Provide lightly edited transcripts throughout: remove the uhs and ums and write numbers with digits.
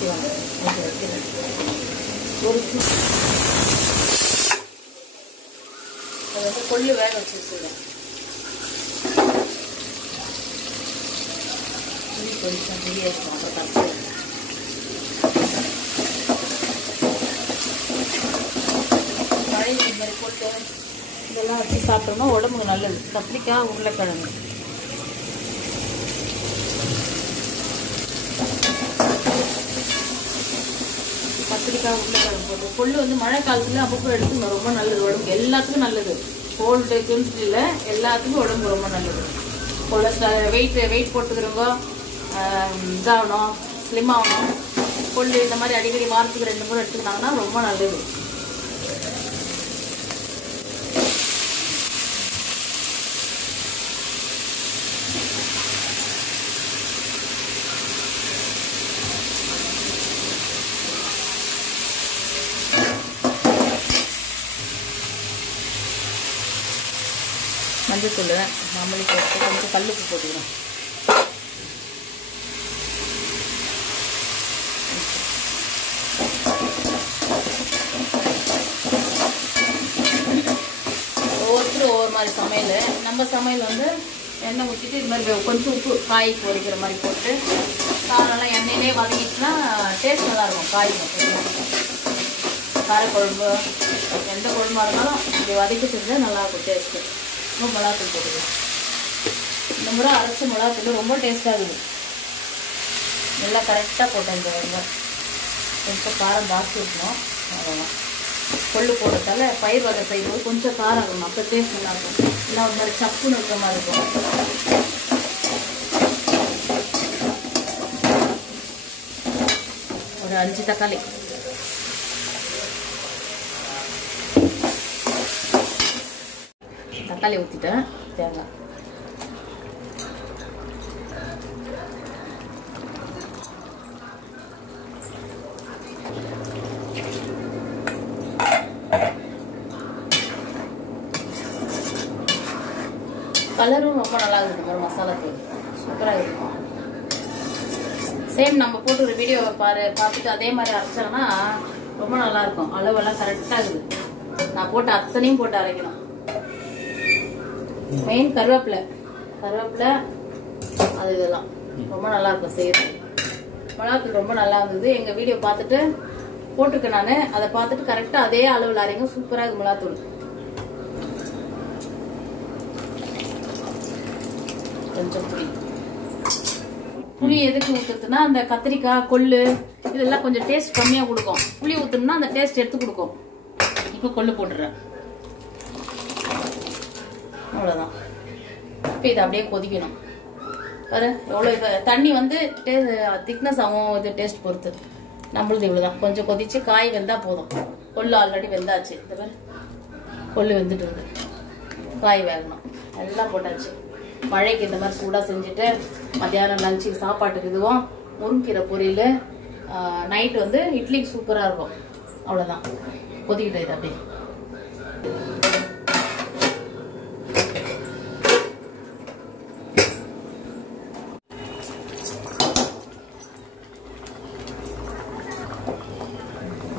அரிசி வந்து வைக்கிறேன். ஒரு ஸ்பூன் அது வந்து கொள்ளு வேக வச்சு வச்சுக்கிறேன். புளி கொஞ்சம் புளியாக இருக்கும், அப்புறம் தப்பு மழை இந்த மாதிரி போட்டு இதெல்லாம் வச்சு சாப்பிட்டோம்னா உடம்புக்கு நல்லது. கத்திரிக்காய், உருளைக்கிழங்கு உருளைக்கிழங்கு போட்டு கொள்ளு வந்து மழை காலத்தில் அப்பப்போ எடுத்துக்கணும். ரொம்ப நல்லது உடம்புக்கு, எல்லாத்துக்கும் நல்லது. கோல்டு கில்டு இல்லை, எல்லாத்துக்கும் உடம்பு ரொம்ப நல்லது. கொலஸ்ட்ரால் வெயிட் போட்டுக்கிறவங்க இதாகணும், ஸ்லிம் ஆகணும், கொள்ளு இந்த மாதிரி அடிக்கடி வாரத்துக்கு 2 முறை எடுத்துக்கிட்டாங்கன்னா ரொம்ப நல்லது. மஞ்சத்தூள் மாமல்லி போட்டு கொஞ்சம் கல்லுப்பு போட்டுக்கிறோம். ஒவ்வொருத்தரும் ஒவ்வொரு மாதிரி சமையல். நம்ம சமையல் வந்து எண்ணெய் ஊற்றிட்டு இது மாதிரி கொஞ்சம் உப்பு காய் பொரிக்கிற மாதிரி போட்டு காரெல்லாம் எண்ணெயிலே வதங்கிச்சுன்னா டேஸ்ட் நல்லாயிருக்கும். காய் காரக்குழம்பு எந்த குழம்பா இருந்தாலும் இப்படி வதக்கி செஞ்சால் நல்லாயிருக்கும் டேஸ்ட்டு. ரொம்ப மிளகாத்தூள் போட்டுக்கலாம். இந்த முறை அரைச்ச மிளகாத்தூள் ரொம்ப டேஸ்ட்டாக இருக்குது. நல்லா கரெக்டாக போட்டேன். இந்த வெங்காயம் கொஞ்சம் காரம் ஜாஸ்தி இருக்கணும். அவ்வளோதான். கொள்ளு போடுறதால பயிர் வகை செய்யும்போது கொஞ்சம் காரம் இருக்கணும், அப்போ டேஸ்ட் நல்லாயிருக்கும். இல்லை ஒரு மாதிரி சப்புன்னு இருக்கிற மாதிரி இருக்கும். ஒரு 5 தக்காளி ஊற்றிட்டேன். தேங்காய் கலரும் ரொம்ப நல்லா இருக்கும். ஒரு மசாலா தூள் சூப்பராக இருக்கும். சேம் நம்ம போட்டு ஒரு வீடியோவை பார்த்துட்டு அதே மாதிரி அரைச்சாங்கன்னா ரொம்ப நல்லா இருக்கும். அளவெல்லாம் கரெக்டாக இருக்குது. நான் போட்டு அத்தனையும் போட்டு அரைக்கணும். மெயின் கருவேப்பிலை அது இதெல்லாம் ரொம்ப நல்லா இருக்கும் செய்யறது. மிளகாத்தூள் ரொம்ப நல்லா இருந்தது. எங்க வீடியோ பார்த்துட்டு போட்டிருக்கேன் நான். அதை பார்த்துட்டு கரெக்டா அதே அளவில் அரைங்க. சூப்பரா இருக்கு மிளகாத்தூள். கொஞ்சம் புளி எதுக்கு ஊத்துறதுன்னா அந்த கத்திரிக்காய், கொள்ளு இதெல்லாம் கொஞ்சம் டேஸ்ட் கம்மியா கொடுக்கும். புளி ஊத்தணும்னா அந்த டேஸ்ட் எடுத்து கொடுக்கும். இப்போ கொள்ளு போட்டுறேன். அவ்வளோதான். இப்போ இதை அப்படியே கொதிக்கணும். பாரு எவ்வளோ இப்போ தண்ணி வந்து திக்னஸ் ஆகும். இது டேஸ்ட் பொறுத்து. நம்மளுது இவ்வளோதான். கொஞ்சம் கொதிச்சு காய் வெந்தால் போதும். கொள்ளு ஆல்ரெடி வெந்தாச்சு. இந்த பாரு கொள்ளு வெந்துட்டு இருக்குது. காய் வேகணும். எல்லாம் போட்டாச்சு. மழைக்கு இந்த மாதிரி சூடாக செஞ்சுட்டு மத்தியானம் லஞ்சுக்கு சாப்பாட்டுக்கு இதுவும் முருங்கீரை பொரியல், நைட்டு வந்து இட்லிக்கு சூப்பராக இருக்கும். அவ்வளோதான். கொதிக்கிட்டு இது அப்படியே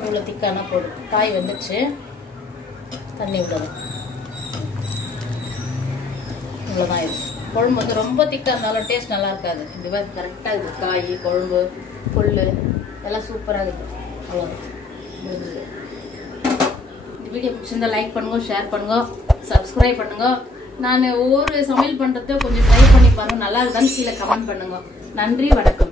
இவ்வளோ திக்கானா போடும். காய் வந்துடுச்சு. தண்ணி விடணும். இவ்வளோதான். இது குழம்பு வந்து ரொம்ப திக்காக இருந்தாலும் டேஸ்ட் நல்லா இருக்காது. இந்த மாதிரி கரெக்டாக இருக்குது. காய், குழம்பு, கொள்ளு எல்லாம் சூப்பராக இருக்குது. அவ்வளோதான். இந்த வீடியோ பிடிச்சிருந்தா லைக் பண்ணுங்க, ஷேர் பண்ணுங்க, சப்ஸ்கிரைப் பண்ணுங்க. நான் ஒவ்வொரு சமையல் பண்ணுறத கொஞ்சம் ட்ரை பண்ணி பாருங்க. நல்லா இருந்தாலும் கீழே கமெண்ட் பண்ணுங்க. நன்றி, வணக்கம்.